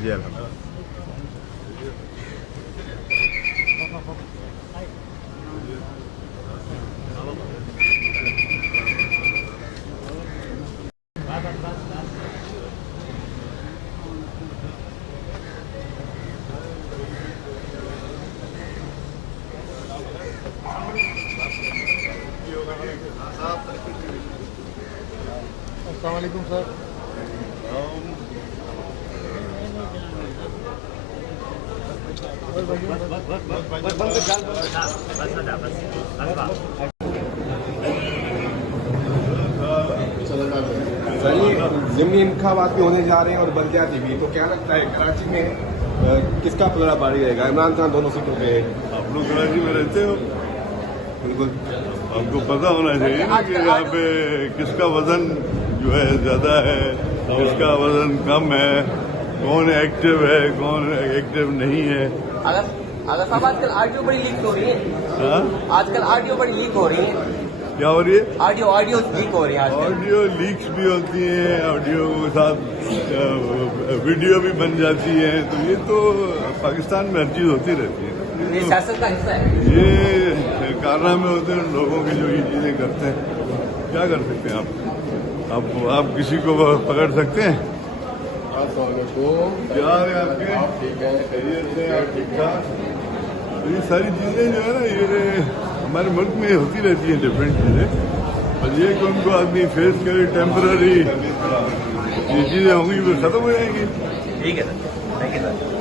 जी अल्हम्दुलिल्लाह। अस्सलाम वालेकुम सर। सर ये ज़िमनी इंतखाबात भी होने जा रहे हैं और बलदियाती भी, तो क्या लगता है कराची में किसका पलड़ा भारी रहेगा? इमरान खान दोनों सीटों पे। आप लोग कराची में रहते हो, बिल्कुल आपको पता होना चाहिए ना कि यहाँ पे किसका वजन जो है ज्यादा है, किसका वजन कम है, कौन एक्टिव है, कौन एक्टिव नहीं है। अगर साहब आजकल ऑडियो बड़ी लीक हो रही है। हाँ? आजकल ऑडियो बड़ी लीक हो रही है। क्या हो रही है? ऑडियो लीक हो रही है। ऑडियो लीक्स भी होती हैं, ऑडियो के साथ वीडियो भी बन जाती है, तो ये तो पाकिस्तान में हर चीज होती रहती है। ये सियासत का हिस्सा है। ये कारनामे होते हैं लोगों के जो ये चीजें करते हैं। क्या कर सकते हैं आप किसी को पकड़ सकते हैं? क्या है आपके? ठीक है, खैरियत से आप ठीक ठाक? तो ये सारी चीजें जो है ना, ये हमारे मुल्क में होती रहती हैं डिफरेंट चीजें, और ये कि उनको आदमी फेस करे टेम्पररी, ये चीजें होंगी फिर खत्म हो जाएंगी। ठीक है सर, थैंक यू सर।